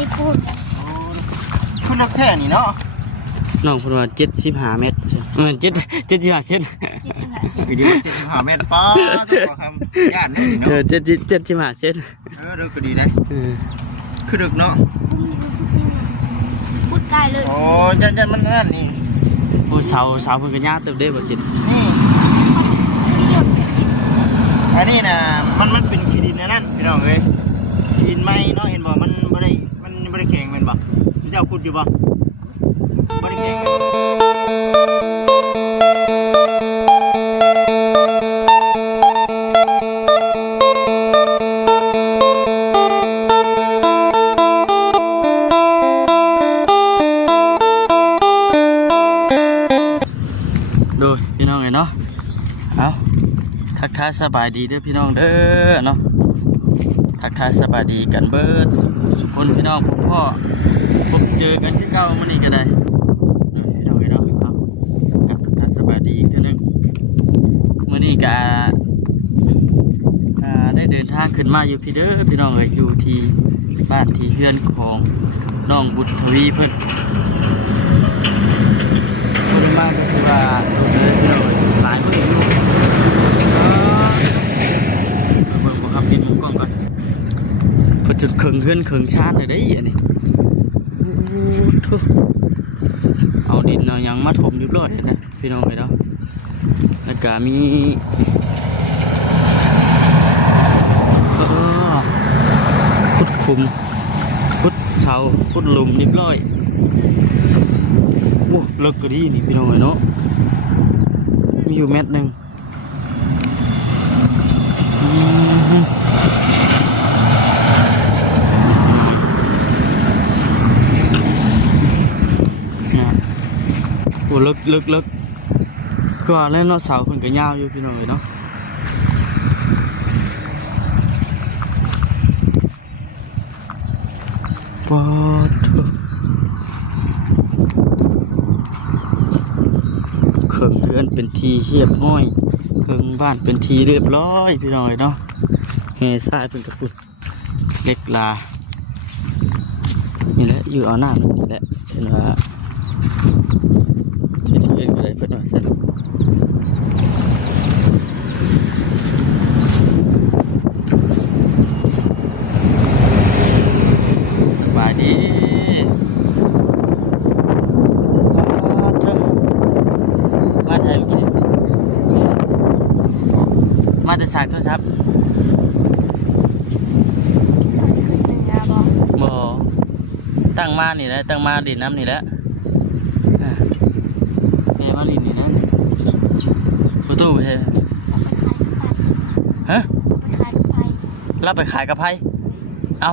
ญี่ปุ่นขึ้นรถแท่นี่เนาะน้องพูดว่า75 เมตร75 เซนวิดีโอ75 เมตรป้าตัวคำย่านนี่เนาะ75 เซนเด็กก็ดีได้คือดึกเนาะพูดใกล้เลยโอ้ยันมันนั่นนี่โอ้เสาเพิ่นก็ยาวเติบได้บ่จิตนี่อันนี้นะมันเป็นขี้ดินนั่นพี่น้องเอ้ยขี้ดินไม้เนาะเห็นบ่มันบ่ได้แข็งแม่นบ่เจ้าขุดอยู่บ่บ่ได้แข็งดูพี่น้องเนาะเอาทักทายสบายดีเด้อพี่น้องเด้อเนาะทักทายสบายดีกันเบิดสุขคนพี่น้องพ่อพบเจอกันที่เก่ามื้อนี้ก็ได้พี่น้องเนาะเอากับทักทายสบายดีอีกเทื่อนึงมื้อนี้ก็ได้เดินทางขึ้นมาอยู่พี่เด้อพี่น้องเอ้ยอยู่ที่บ้านที่เฮือนของน้องบุตรทวีเพิ่นมากคือว่าดูเลยเที่ยวหลายมื้ออยู่เบิ่งบ่ครับปิดมุมกล้องก่อนเพิ่นจนเคิงเฮือนเคิงชาติเลยเด้อันนี้โอ้ทุเอาดินเอาหยังมาถมเรียบร้อยนะพี่น้องเอ้ยเนาะแล้วก็มีขุดคุมขุดเสาขุดหลุมเรียบร้อยโอ้เลิกก็ดีนี่พี่น้องเนาะมีอยู่เม็ดหนึ่งโอ้เลิกก็เล่นเนาะเสาเพิ่นก็ยาวอยู่พี่น้องเนาะปอดเขื่อนเพื่อนเป็นทีเรียบร้อยเขื่อนบ้านเป็นทีเรียบร้อยพี่น้อยเนาะเฮซ่าเป็นกระปุกเล็กลานี่แหละอยู่เอาหน้านี่แหละเห็นว่าเทียนก็ได้เพื่อนว่าเสร็จสบายดีมาจะสากโทรศัพท์บ่ตั้งมานี่แหละตั้งมาดินน้ำนี่แหละแม่มาดินนี่นะประตูใช่ฮะรับไปขายกับไพ่เอ้า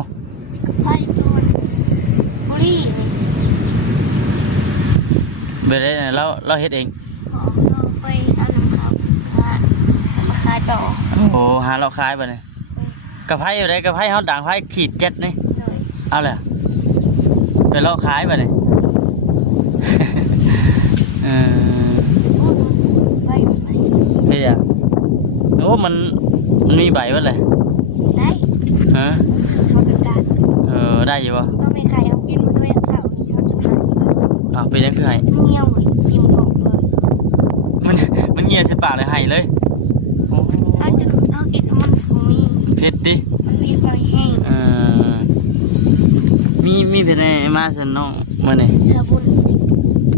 ไพ่โจรบุรีเบลเลยเราเฮ็ดเองเราไปเอาน้ำเขามาขายต่อโอ้หาเราขายไปเลยกับไพ่อยู่ไหนกับไพ่เขาด่างไพ่ขีด7นี่เอาเลยไปเราขายไปเลยนี่อ่ะโอ้มันมีใบวะเลยได้ฮะเขาเป็นการได้อยู่ปะก็ไม่ใครเอากินมาช่วยเสานี่เขาจะขายเป็นยังไงเงี้ยวติ่มของมันเงียบใส่ปากเลยให้เลยเอากินมันมีเผ็ดดิมันมีใบแห้งมีเผ็ดในมาสันน้องมาเนี่ยสบุน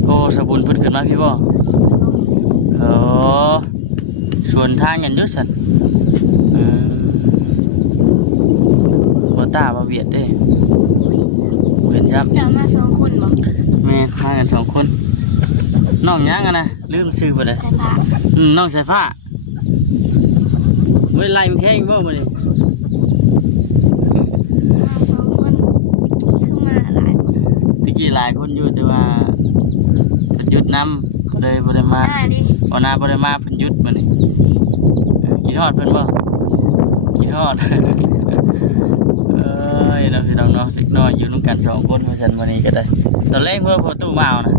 โอ้สบุนพุ่นขึ้นมาพี่บ่ส่วนทางยันยุสันหัวตาบาเวียดเด้เห็นครับจะมา2 คนบ่แม่มากัน2 คนน้องยังนะลืมชื่อไปเลยน้องสายฟ้าเวลามันแข็งบ่มาเนี่ย2 คนขึ้นมาหลายคนตะกี้หลายคนอยู่แต่ว่าหยุดน้ำเลยบริมาวันนาบริมาเพิ่นหยุดมาเนี่ยกินทอดเพิ่นบ่กินทอดเราพี่น้องเนาะเล็กน้อยอยู่ร่วมกัน2 คนเพราะฉะนั้นวันนี้ก็ได้ตอนแรกเมื่อพอตู้มาเอานะ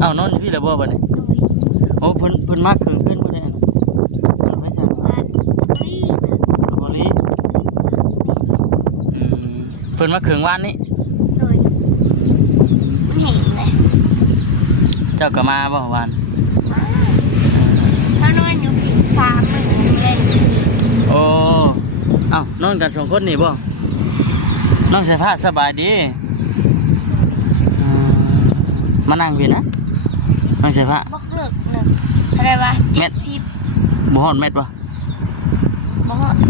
เอานอนอยู่พี่เลยบ่บ่เนี่ยโอ้เพิ่นมากขึ้นบ่ได้ไม่ใช่บริ เพิ่นมาเคืองว่านนี่ โดยมันเห็นเลย เจ้าก็มาบ่วาน เขานอนอยู่ผิด3 มื้อเล่นสิ โอ้เอ้านอนกัน2คนนี่บ่น้องสายฟ้าสบายดีมานั่งพี่นะน้องสายฟ้า บ่เลิกหนึ่งแสดงว่า70 บ่ฮอดเม็ดบ่ บ่ฮอด70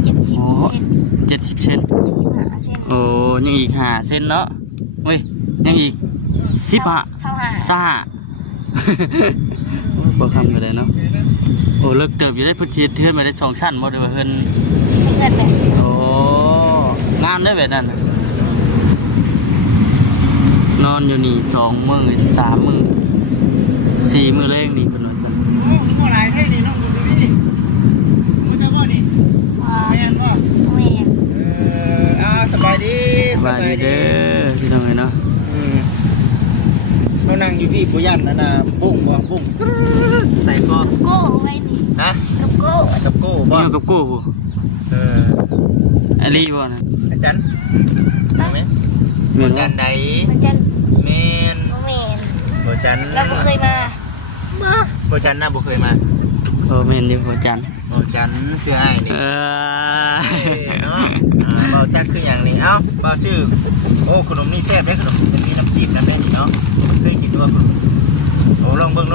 70 เซน 75 เซน โอ้ยังอีก5 เซนเนาะเว้ยยังอีก15 25 25บ่คำไปเลยเนาะโอ้เลิกเติบอยู่ได้พุ่นเชียเทือนมาได้2 ชั้นบ่ได้ว่าเพิ่น เพื่อนแบบ โอ้งามได้แบบนั้นน่ะนอนอยู่นี่2 มื้อ3 มื้อ4 มื้อแรกนี่เพิ่นว่าซั่น โอ้บ่หลายเท่นี่น้องดูดิมันจะบ่นี่แม่นบ่ แม่น สบายดี สบายดีเด้อพี่น้องเอ้ยเนาะ เรานั่งอยู่พี่ปุยันนั่นน่ะบุ้งบ่บุ้งใส่คอ โก้ไว้นี่ นะ กับโก้ กับโก้บ่ อยู่กับกูผู้อลีบ่น่ะ อาจารย์เห็นไหม แม่น อาจารย์ใด มันจะ แม่น บ่แม่น บ่จัน เราบ่เคยมา บ่จันน่ะบ่เคยมา โอ้แม่นอยู่หัวจันทร์ บ่จันเสื้ออ้ายนี่ เนาะบ่จันคือหยังนี่เอ้าบ่ชื่อโอ้ขนมนี่แซ่บเด้ขนมมันมีน้ำจิ้มน้ำแม่นี่เนาะเคยกินด้วยขนมโอ้ลองเบิ่ง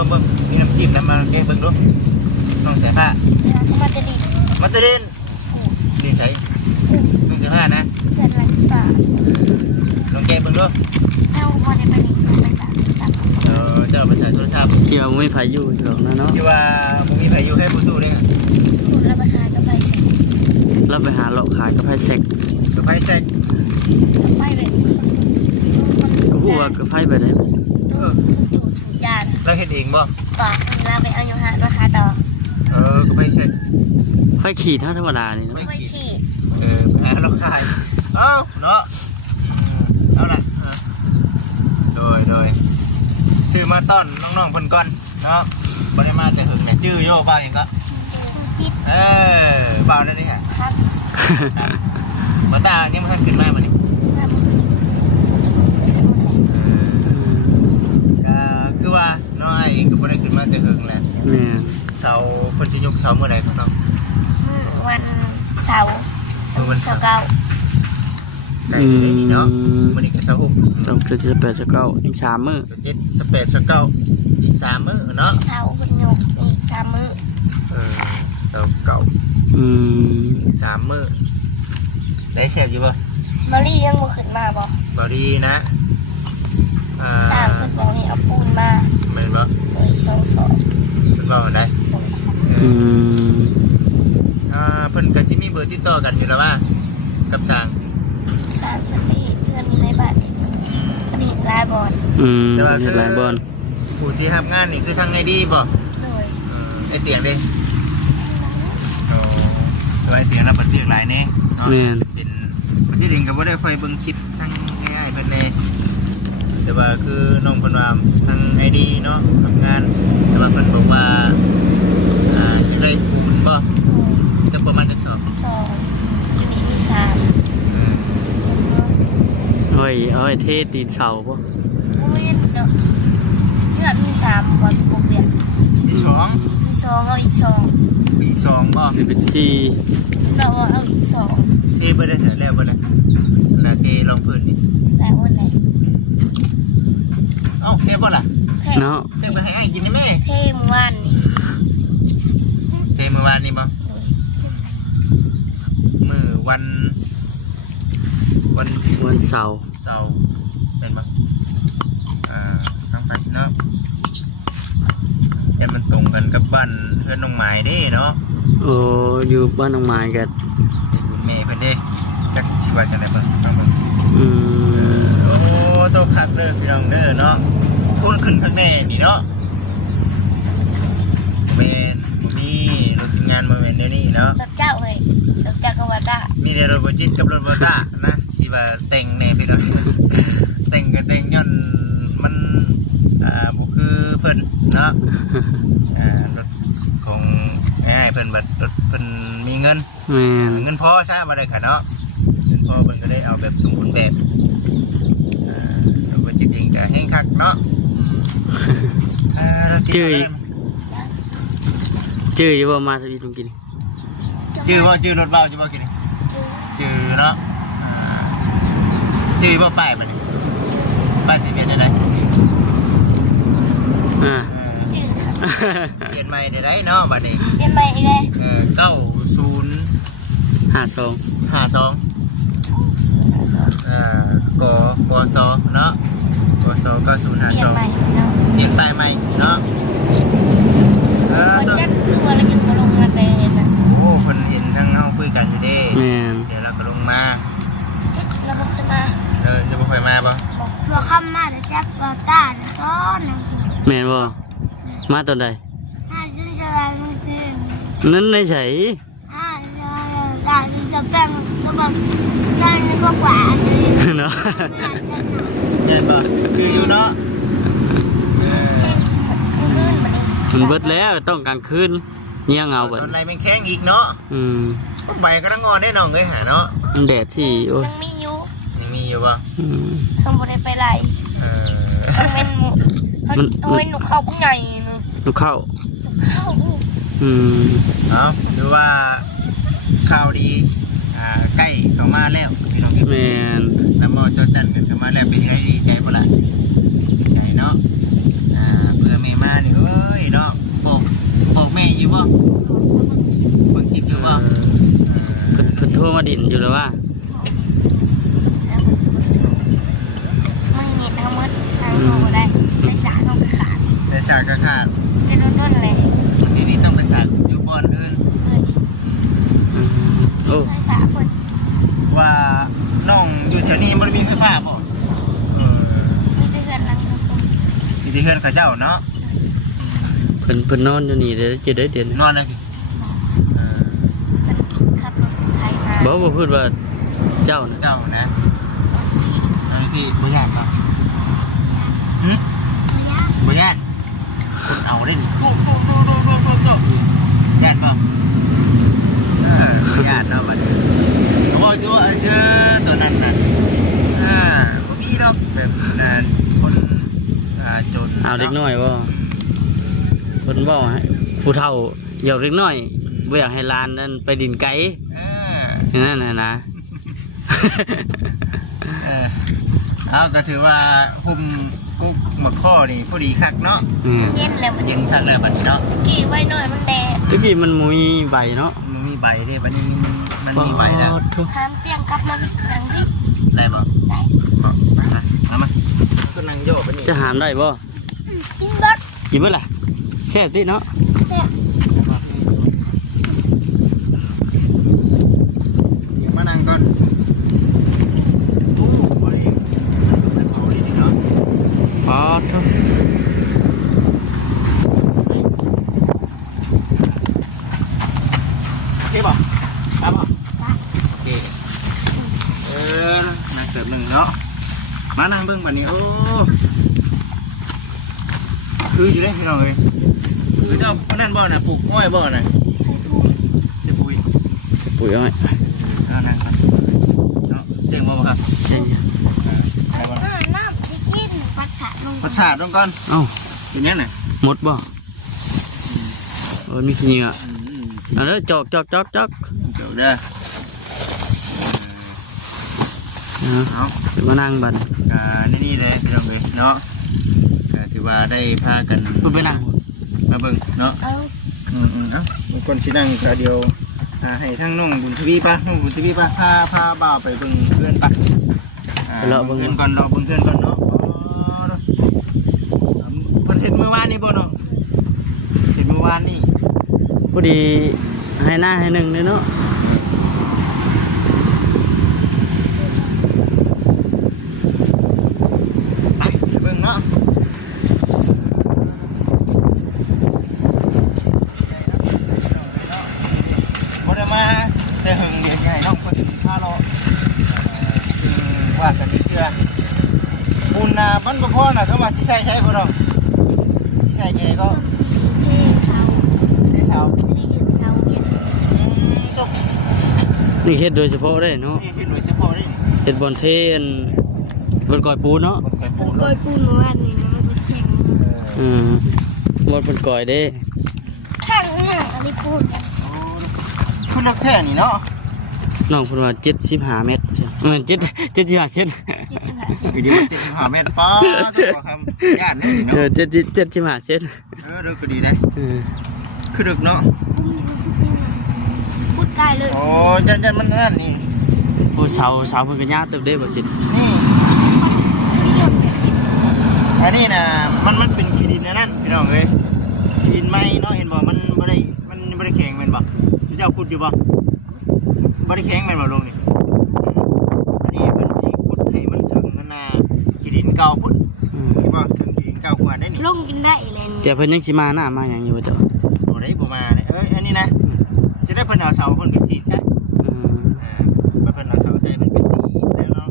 มีน้ำจิ้มน้ำมาแกเบิ่งดูน้องสายผ้า เขามาจะดี มัตเตอร์เดนนี่ใส่น้องสายผ้านะ เพื่อนรักป่า ลองแกเบิ่งดู เอาพอได้ไปนี่ไปกับสัตว์ เจ้าไปใส่โทรศัพท์ เกี่ยวไม่ไผอยู่ดอกนะเนาะ ที่ว่าบ่มีใครอยู่ให้ประตูเลย พูดรับประทานก็ไปใส่ เราไปหาเลาะขายกับไผเซ็ก ก็ไปใส่ ไปเลย ก็ฮู้ว่ากับไผไปได้ ตู้จุดสูบยา เราเฮ็ดเองบ่ ต่อเราไปเอาอยู่หาราคาต่อ ก็ไปใส่ ไผขี่เท่าธรรมดานี่เนาะ ไม่ขี่ หาเราขายเอ้าเนาะเอาล่ะโดยซื้อมาต้อนน้องๆเพิ่นก่อนเนาะบ่ได้มาแต่หึงแต่จื้อโย่บ้าเองก็ คิด บ่าวนั่นนี่ฮะ ครับ บ่ตายังบ่ทันขึ้นมาบัดนี้ก็คือว่าน้อยเองก็บ่ได้ขึ้นมาแต่หึงแหละ แม่น เสาเพิ่นสิยกเสาเมื่อใดครับน้อง วันเสาร์ วัน เสา เสาร์ ร์เก้า ใกล้นี่เนาะมื้อนี้ก็เสาร์6 จำคือจะ8จะ9อีก3มื้อ เสาร์7เสาร์8เสาร์9อีก3มื้อเนาะ เสาร์คุณยกอีก3 มื้อ เสาร์9 อืม อีก3มื้อได้แซ่บอยู่บ่ มารียังบ่ขึ้นมาบ่ บ่ดีนะสร้างเพิ่นบอกให้เอาปูนมา แม่นบ่ เลย2 เพิ่นเว้าอันใด อืม เพิ่นก็สิมีเบอร์ติดต่อกันอยู่แล้วว่ากับสร้าง สร้างเพิ่นไปเฮ็ดเพื่อนอยู่ในบ้านนี่ก็ได้เฮ็ดหลายบ่อน อืมเฮ็ดหลายบอน ผู้ที่รับงานนี่คือทางไอดีบ่ โดย ไอเตียงเด้โอ้ตัวไอเตียงรับเตียงหลายแน่เนาะ แม่น เป็นปัจจุบันก็บ่ได้ค่อยเบิ่งคลิปทางง่ายๆเพิ่นแน่แต่ว่าคือน้องเพิ่นว่าทางไอดีเนาะทำงานแต่ว่าเพิ่นบอกว่าจะได้ปูนบ่จะประมาณจักสอบ 2อันนี้มี3 เฮ้ยเอาไอ้เทตีนเสาบ่ โอ้ยเนาะเลือดมี3วันปกเดือน มีสอง มี2เอาอีก2 มีสองบ่ เป็น4 เราเอาอีก2เทเบ่ได้แถวแล้วบ่ได้น่ะเทลงพื้นนี่ แล้ววันไหน เอ้าเซฟบ่ล่ะ เท่ เนาะ เซฟไปให้อ้ายกินได้แม่ เท่เมื่อวานนี่ เทเมื่อวานนี่บ่ โดย มื้อวัน วันเสาร์ เสาร์เป็นปะทางไปเนาะแต่มันตรงกันกับบ้านเพื่อนน้องไม้เด้เนาะ โอ้อยู่บ้านน้องไม้กัน อยู่เมย์เพิ่นเด้จักชีว่าจังได๋เบิ่งน้องเบิ่ง อืม โอ้โตคักเด้อพี่น้องเด้อเนาะพูนขึ้นข้างแน่นี่เนาะแม่นบ่มีรถทีมงานบ่แม่นเดี๋ยวนี้เนาะ รถเจ้าเอ้ยรถจักรวาลตา มีแต่รถบ่จิตกับรถบ่ตานะสิว่าแต่งแน่พี่น้อง แต่งก็แต่งย้อนมันบ่คือเพิ่นเนาะ รถของง่ายเพิ่นบัดรถเพิ่นมีเงิน แม่น เงินพอซะมาได้ค่ะเนาะเงินพอเพิ่นก็ได้ เอาแบบสมบูรณ์แบบตัวจิตเองก็แห้งคักเนาะจื้ออยู่บ่มาทวีตรงกิน จื้อบ่จื้อรถเบาจื้อบ่กินจื้อเนาะจื้อบ่ป้ายมันป้ายทะเบียนอะไร จืดครับ เปลี่ยนใหม่ได้เนาะบัดนี้ เรียนใหม่อีกเลย 9052กสเนาะกส เรียนใหม่ 9052 เนาะ เปลี่ยนป้ายใหม่เนาะวัน ต้อง จันทร์คือวันเราจะมาลงมาแต่นะ โอ้เพิ่นเห็นทั้งเฮาคุยกันอยู่เด้ แม่น เดี๋ยวเราก็ลงมา เราไม่เคยมา จะบ่ค่อยมาบ่ ตัวข้ามมาแต่จับเราต้านก้อนนึง แม่นบ่มาตอนใด ถ้าจะอะไรมันคือ นั้นในไส ถ้าได้จะแป้งก็แบบได้นี่ก็กว่าเลย เนาะ ใช่ป่ะคืออยู่เนาะ ขึ้นมาเลย มันเบิดแล้วต้องกลางคืนเงี่ยเงา ต เบิด อนไหนมันแข้งอีกเนาะ ใบก็ต้องงอนแน่นอนเลยหาเนาะ มันแดดสิโอ้ย ยังมีอยู่ ยังมีอยู่ป่ะ ทำบุญไปไหลต้องเป็นหมูเขาเป็นหนูเข้าผู้ใหญ่เนาะ ลูกเข้า เข้า เอาดูว่าข่าวดีใกล้เข้ามาแล้วพี่น้อง แม่น น้ำมอจอจันกันเข้ามาแล้วเป็นไงดีใจป่ะล่ะใจเนาะเพื่อแม่มานี่เอ้ยเนาะบอกแม่อยู่ป่ะเบิ่งคลิปอยู่ป่ะ เพิ่นโทรมาดินอยู่แล้วว่า ไม่เน็ตทั้งหมดทางโซ่ได้ใช้สารต้องไปขาด ใส่สากกระขาด จะโดนเลย ทีนี้ต้องไปสากอยู่บอนอื่น โอ้ ใช้สารคน ว่าน้องอยู่แถวนี้มันมีไฟฟ้าป่ะ มีแต่เงินลังทุน มีที่เพื่อนกับเจ้าเนาะ เพิ่นนอนอยู่นี่เดี๋ยวจะได้เดือน นอนเลยสิ ขับรถไทยมา บ่พูดว่าเจ้านะ เจ้านะอันนี้พี่บุญญาณป่ะบุญญาณคนเอาได้ดิโตญาณป่ะบุญญาณเนาะบัดนี้เขาบอกอยู่ว่าเชื่อตัวนั้นน่ะบ่มีดอกแบบนั้นคนจน เอาเด็กน้อยบ่เพิ่นบอกให้ผู้เฒ่าเหยียบเด็กน้อยบ่อยากให้หลานนั่นไปดินไกลอย่างนั้นน่ะนะ เอาก็ถือว่าคุมหมดข้อนี่พอดีคักเนาะ เย็นแล้วมัน เย็นคักแล้วบัดนี้เนาะ กี่ไว้หน่อยมันแดด ตะกี้มันบ่มีใบเนาะ มันมีใบเด้บัดนี้มันมีใบแล้ว ทำเตียงกลับมาหลังที่ ได้บ่ ได้ เอามาก็นั่งโยกไปนี่ จะหามได้บ่ กินบัตร กินเบิดล่ะแซ่บติเนาะ แซ่บ เดี๋ยวมานั่งก่อนโอ้บ่ได้มันเผาดีเนาะ อ๋อโธ่ โอเคบ่ครับบ่โอเคนั่งเสิร์ฟหนึ่งเนาะมานั่งเบิ่งบัดนี้โอ้คืออยู่ได้พี่น้องเอ้ยคือเจ้าคนนั้นบ่น่ะปลูกอ้อยบ่น่ะ ใส่ปู สิปุ๋ย ปุ๋ยอ้อย นั่งครับเนาะเจ๋งบ่ครับ ใช่ ใช่บ่ น้ำที่กินปัสสาวะลง ประสาทลงก่อน เอ้า เป็นยังไง หมดบ่โอ้ยมีขี้เหงื่อเอาเด้อจอก เดี๋ยวเด้อ เอา เดี๋ยวมานั่งบัด นี่เลยพี่น้องเลยเนาะก็ถือว่าได้พากัน เพิ่นไปนั่ง มาเบิ่งเนาะ เอา เอ้าบางคนสินั่งก็เดียวให้ทั้งน้องบุญทวีป่ะน้องบุญทวีป่ะพาบ่าวไปเบิ่งเพื่อนป่ะเบิ่งเพื่อนก่อนเนาะเบิ่งเพื่อนก่อนเนาะเพิ่นเฮ็ดมื้อวานนี่บ่เนาะเฮ็ดมื้อวานนี่ พอดีให้หน้าให้หนึ่งเลยเนาะ ไปเบิ่งเนาะบ่ได้มาแต่หึงเดี๋ยวใหญ่น้องเพิ่นพาเราว่ากันนี่เชื่อบุญน่ะมันบ่พอน่ะก็ว่าสิใช้พุ่นเนาะสิใช้แกก็ เทเสา ได้เช้า ที่ยืนเสาเย็น จบ นี่เฮ็ดโดยเฉพาะได้เนาะ นี่เห็นไว้เฉพาะนี่ เฮ็ดบอลเทนบอลก่อยปูเนาะ ไปปู ก้อยปูนเมื่อวานนี้นะมันแข็ง บอลเป็นก่อยเด้ ข้างหน้าอันนี้ปูนกัน คุณนักแท้นี่เนาะ น้องเพิ่นว่า75เมตรมัน75เซน 75 เซน วิดีโอ75 เมตรป้าตัวคำญาตินี่ เอ เนาะ อ75เซน เรื่องก็ดีได้ เออ คือดึกเนาะ พูดใกล้เลย โอ้ยันมันนั่นนี่ โอ้เสาเพิ่นก็ยาวตึกเด้บ่จิต นี่ นิยมแบบสิ อันนี้นะมันเป็นขี้ดินนั่นพี่น้องเอ้ยขี้ดินไม้เนาะเห็นบ่มันบ่ได้แข็งแม่นบ่ที่เจ้าขุดอยู่บ่บ่ได้แข็งแม่นบ่ลงนี่อันนี้เพิ่นสิขุดให้มันถึงนั่นน่ะขี้ดินเก่าพุ่นเห็นบ่ถึงขี้ดินเก่ากว่าได้นี่ ลงกินได้เลยนี่ แต่เพิ่นยังสิมาหน้ามาหยังอยู่บ่เจ้า บ่ได้บ่มาเลยอันนี้นะจะได้เพิ่นเอาเสาเพิ่นไปซีดซะเพิ่นเอาเสาใส่เพิ่นไปซีดแล้วเนาะ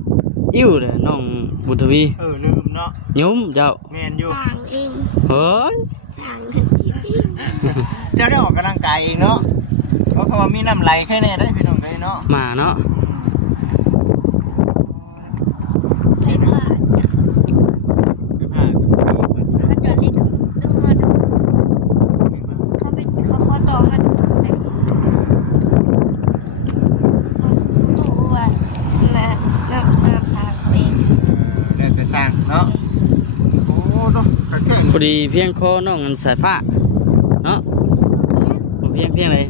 อิ่วเด้อน้องบุญทวี ลืมเนาะ ยุ้มเจ้า แม่นอยู่ สร้างเอง เฮ้ย สร้างเองเอง เจ้าได้ออกกำลังกายเองเนาะเพราะเขาว่ามีน้ำไหลแค่นี้ได้พี่น้องเอ้ยเนาะ มาเนาะ ไปผ่าน ไปพากับพี่เพิ่น เขาจอดเล็กดึงมาดูเขาเป็นเขาคอต่อมาดูเลยตู้ว่าน้ำชาเขาเอง แล้วจะสร้างเนาะโอ้เนาะกระเทิง พอดีเพียงคอน้องอันสายฟ้าเนาะบ่เพียงอะไร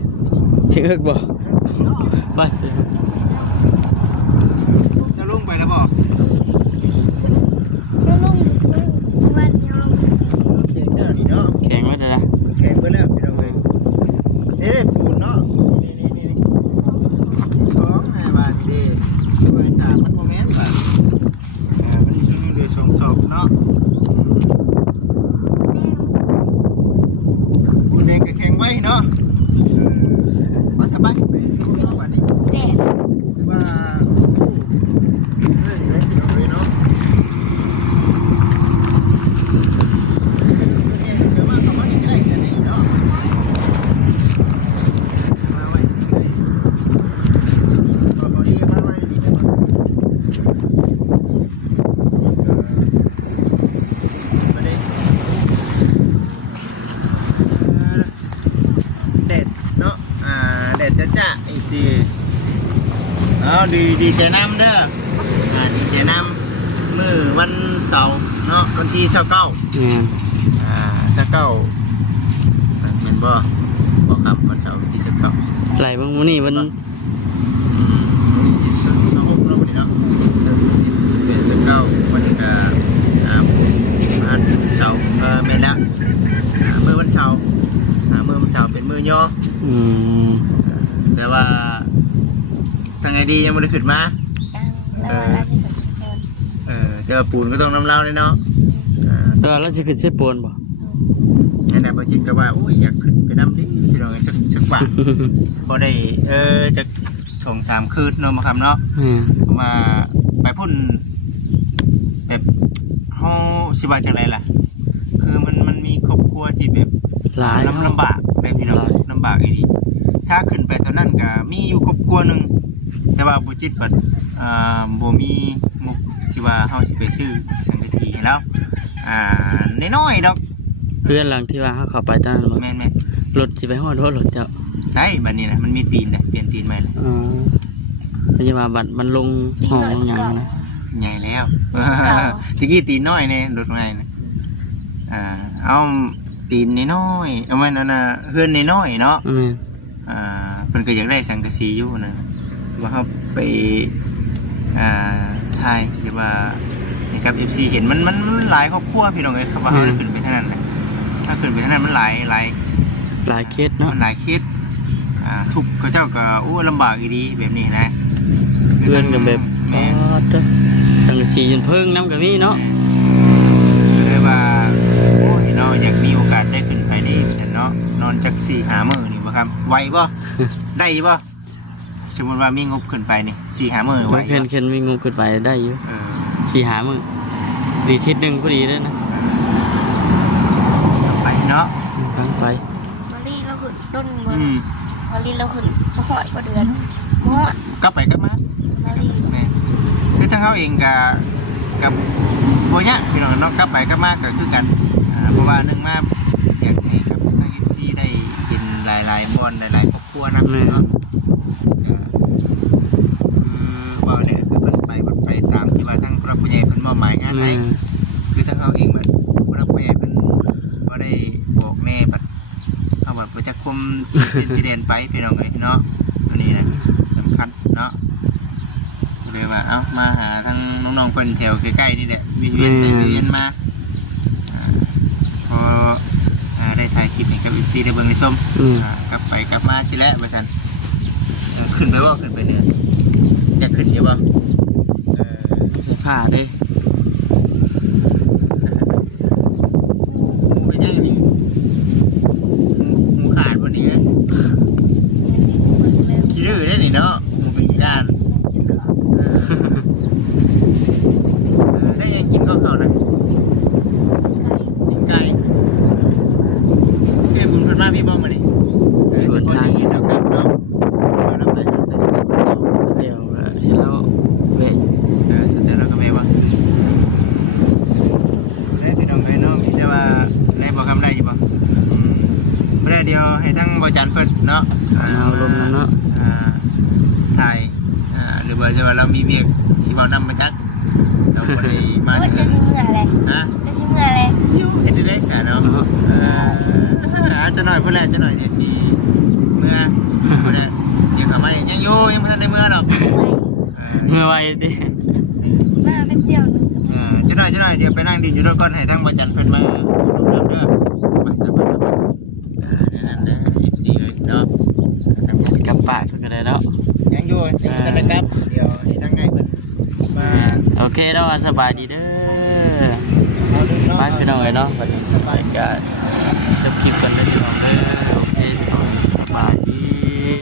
ชื่อเอิกบ่ไป จะลงไปแล้วบ่ แล้วลงวันยอม เขียนเด้อนี่เนาะ แข็งไว้เด้อนะ แข็งไปแล้วพี่น้องเอ้ยนี่ได้ปูนเนาะนี่ของบาทนี่เด้บริษัทมันโมเมนต์บาทมันช่วยเหลือส่งสอบเนาะปูนเองก็แข็งไว้เนาะว่าสบายไปดูว่านี่ แดด ว่าเรื่อยๆพี่น้องเอ้ยเนาะเดี๋ยวว่าเขามาอีกได้จะดีเนาะมาไว้พอดีมาไว้ดีจังมาดิเด็ดเนาะเด็ดจ้าอีกทีเอาดีใจน้ำเด้อดีใจน้ำมือวันเสาร์เนาะวันที่29 แม่น 29แม่นบ่ครับวันเสาร์ที่29 ไหลเบิ่งมื้อนี้มัน นี่ที่26เนาะวันนี้เนาะ11 19วันนี้ก็วันเสาร์แม่นแล้วมื้อวันเสาร์มื้อวันเสาร์เป็นมื้อย่อ อืม แต่ว่าทางไงดียังไม่ได้ขึ้นมา แล้วอะไรที่สุดสิคน แต่ว่าปูนก็ต้องน้ำเล่าเลยเนาะ เออแล้วสิขึ้นเสปนบ่ นั่นแหละบางจิตก็ว่าอุ้ยอยากขึ้นไปน้ำดิพี่น้องจักว่าพอได้จะ2-3 คืนเนาะมาคำเนาะ เพราะว่าไปพุ่นแบบเฮาสิว่าจังไดล่ะ คือมันมีครอบครัวที่แบบ หลาย ลำบากแบบพี่น้องลำบากไอ้นี่ถ้าขึ้นไปตอนนั้นก็มีอยู่ครอบครัวหนึงแต่ว่าบ่จิตบัดบ่มีมุกที่ว่าเฮาสิไปซื้อสังกะสีให้แล้วน้อยๆดอก เพื่อนหลังที่ว่าเฮาเข้าไปตอนนั้นบ่ แม่น รถสิไปฮอดรถเจ้า ๆได้บัดนี้นะมันมีตีนนะเปลี่ยนตีนใหม่เลย อ๋อมันจะมาบัดมันลงห้องลงหยังนะ ใหญ่แล้วตะกี้ตีนน้อยนี่รถใหม่นะเอาตีนน้อยๆเอาไว้นั่นน่ะเฮือนน้อยๆเนาะ แม่น เพิ่นก็อยากได้สังกะสีอยู่นะว่าเฮาไปถ่ายหรือว่านี่ครับ FC เห็นมันหลายครอบครัวพี่น้องเอ้ยครับว่าเฮาได้ขึ้นไปทางนั้นนะถ้าขึ้นไปทางนั้นมันหลาย หลายเคสเนาะ มันหลายคิดทุกข์เขาเจ้าก็โอ้ลำบากอีดีแบบนี้นะ เพื่อนก็แบบ แม่ สังกะสีจนเพิ่งน้ำก็มีเนาะ เลยว่าโอ้ยเนาะอยากมีโอกาสได้ขึ้นไปนี่เนาะนอนจัก4-5 มื้อนี่บ่ครับไหวบ่ ได้บ่สมมุติว่ามีงบขึ้นไปนี่4-5 มื้อไหว เพื่อนมีงูขึ้นไปได้อยู่ เออ 4-5 มื้อดีทิศหนึงพอดีเลยนะ ไปเนาะ ตั้งไป มารีเราขึ้นต้นเมือ อืม มารีเราขึ้นหอดกว่าเดือนหอด กลับไปกลับมา มารี แม่ งเขาเองกับโบยะพี่น้องเนาะกลับไปกลับมาก็คือกันเพราะว่านึงมาอยากให้กับทางFCได้กินหลายๆม่วนหลายๆครอบครัวนะเนาะว่าเนี่ยคือเพิ่นไปตามที่ว่าทางพระผู้ใหญ่เพิ่นมอบหมายงานให้คือทางเขาเองเหมือนพระผู้ใหญ่เพิ่นบ่ได้บอกแน่บัดเอาบัดประจักษ์คุมสิเด่นไปพี่น้องเอ้ยเนาะตัวนี้นะสำคัญเนาะเลยว่าเอ้ามาหาทางน้องๆเพิ่นแถวใกล้ๆนี่แหละเวียนมาพอได้ถ่ายคลิปให้กับ FC ได้เบิ่งได้ชมกลับไปกลับมาสิแหละว่าซั่นขึ้นไปบ่ขึ้นไปเนี่ยอยากขึ้นอยู่บ่เสื้อผ้าเด้เป็นยังไงหมูขาดวันนี้ขี้ดื้อได้นี่เนาะหมูเป็นกีด้านได้ยังกินก็เขานะกินไก่พี่บุญเพิ่นมาพี่บ้องมาดิส่วนทางเห็นแล้วครับเนาะเราไปกันเดี๋ยวเห็นแล้วเว้ยสเตลแล้วก็ไม่ว่าได้พี่น้องไอ้น้องที่จะว่าได้บอกคำได้อยู่บ่เพื่อเดียวให้ทั้งบริจาคเพิ่นเนาะเอาลมนั่นเนาะถ่ายหรือว่าจะว่าเรามีเบียกสิบ่นำมาจักเราบ่ได้มาจะชิมเมื่อไรจะชิมเมื่อไรยูเห็นได้แสนเนาะจะหน่อยเพื่อนแหละจะหน่อยเดี๋ยวสิเมื่อเพื่อนเดี๋ยวเขามายังอยู่ยังไม่ทันได้เมื่อหรอกเมื่อไวดิมาเป็นเดียวจะหน่อยเดี๋ยวไปนั่งดินอยู่ด้วยก่อนให้ทั้งบริจาคเพิ่นมาดูน้ำเด้อมาสมัครนั่นเด้อFCเลยเนาะกับปากเพิ่นก็ได้เนาะยังอยู่ยังจะได้กลับเดี๋ยวให้ทั้งไงเพิ่นมาโอเคเนาะสบายดีเด้อไปพี่น้องเอ้ยเนาะบัดนี้ไปก็จบคลิปกันเด้อพี่น้องเด้อ